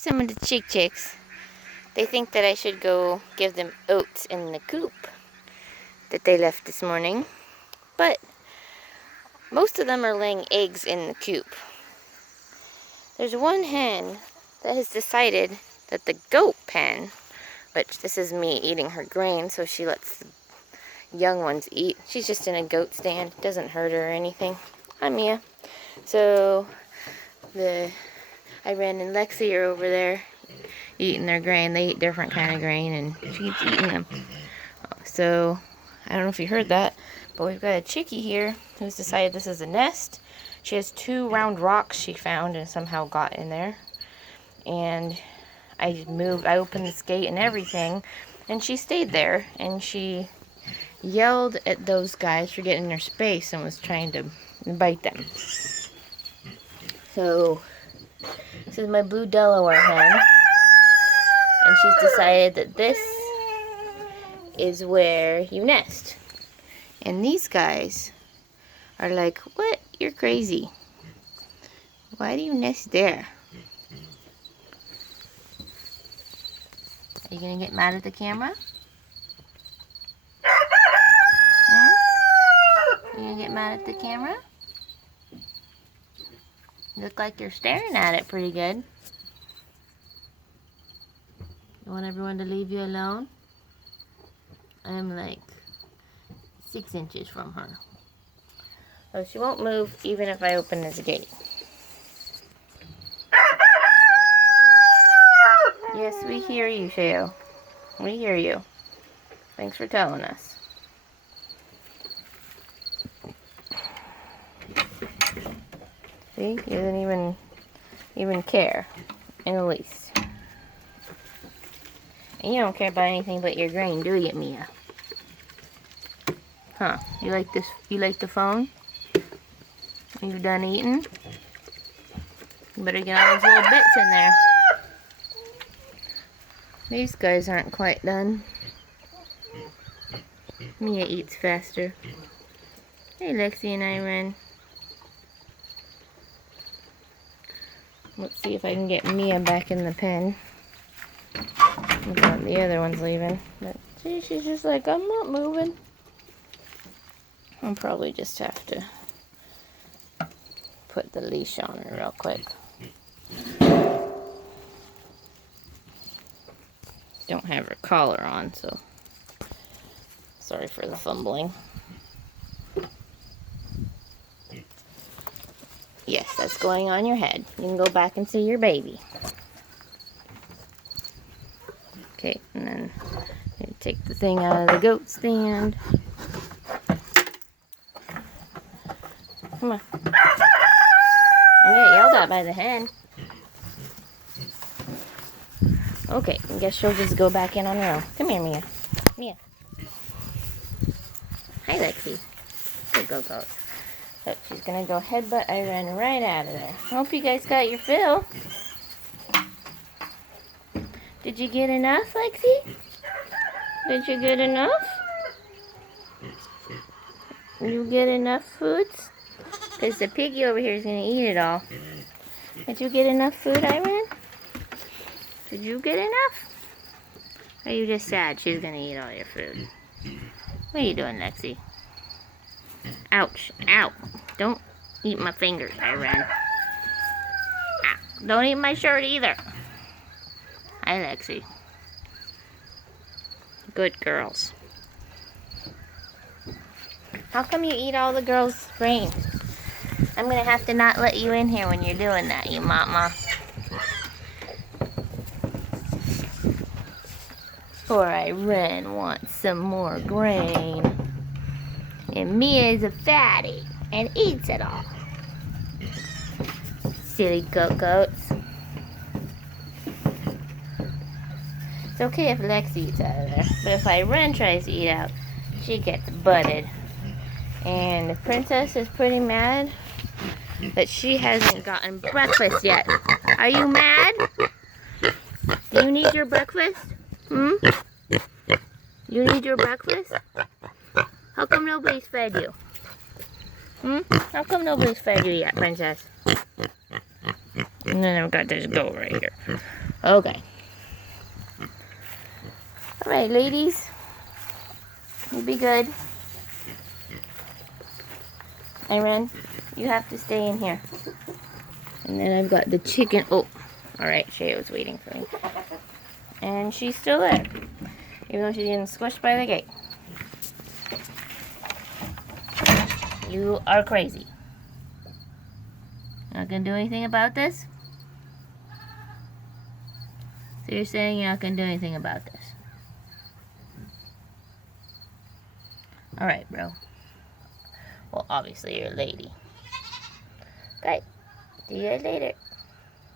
Here's some of the chicks. They think that I should go give them oats in the coop that they left this morning. But most of them are laying eggs in the coop. There's one hen that has decided that the goat pen, which this is me eating her grain, so she lets the young ones eat. She's just in a goat stand. It doesn't hurt her or anything. Hi, Mia. So Irene and Lexi are over there eating their grain. They eat different kind of grain, and she keeps eating them. So I don't know if you heard that, but we've got a chickie here who's decided this is a nest. She has 2 round rocks she found and somehow got in there. And I opened this gate and everything, and she stayed there, and she yelled at those guys for getting in their space and was trying to bite them. So this is my blue Delaware hen, and she's decided that this is where you nest. And these guys are like, what? You're crazy. Why do you nest there? Are you gonna get mad at the camera? You gonna get mad at the camera? You look like you're staring at it pretty good. You want everyone to leave you alone? I'm like 6 inches from her. So she won't move even if I open this gate. Yes, we hear you, Sheo. We hear you. Thanks for telling us. See? He doesn't even care in the least. And you don't care about anything but your grain, do you, Mia? Huh? You like this? You like the phone? You done eating? You better get all those little bits in there. These guys aren't quite done. Mia eats faster. Hey, Lexi and Irene. Let's see if I can get Mia back in the pen. The other one's leaving. But see, she's just like, I'm not moving. I'll probably just have to put the leash on her real quick. Don't have her collar on, so sorry for the fumbling. Yes, that's going on your head. You can go back and see your baby. Okay, and then take the thing out of the goat stand. Come on. I get yelled at by the hen. Okay, I guess she'll just go back in on her own. Come here, Mia. Mia. Hi, Lexi. Good go, goat. So she's gonna go headbutt Irene right out of there. Hope you guys got your fill. Did you get enough, Lexi? Did you get enough? You get enough foods? Because the piggy over here is gonna eat it all. Did you get enough food, Irene? Did you get enough? Or are you just sad she's gonna eat all your food? What are you doing, Lexi? Ouch. Ow. Don't eat my fingers, Irene. Ow. Don't eat my shirt either. Hi, Lexi. Good girls. How come you eat all the girls' grain? I'm gonna have to not let you in here when you're doing that, you mama. Poor Irene wants some more grain. And Mia is a fatty and eats it all. Silly goats. It's okay if Lexi eats out of there, but if Irene tries to eat out, she gets butted. And the princess is pretty mad that she hasn't gotten breakfast yet. Are you mad? Do you need your breakfast? Hmm? You need your breakfast? How come nobody's fed you? How come nobody's fed you yet, princess? And then I've got this goat right here. Okay. Alright, ladies. You be good. Ren, you have to stay in here. And then I've got the chicken. Oh, alright, Shay was waiting for me. And she's still there. Even though she's getting squished by the gate. You are crazy. Not gonna do anything about this? So you're saying you're not gonna do anything about this? Alright, bro. Well, obviously you're a lady. Okay. See you guys later.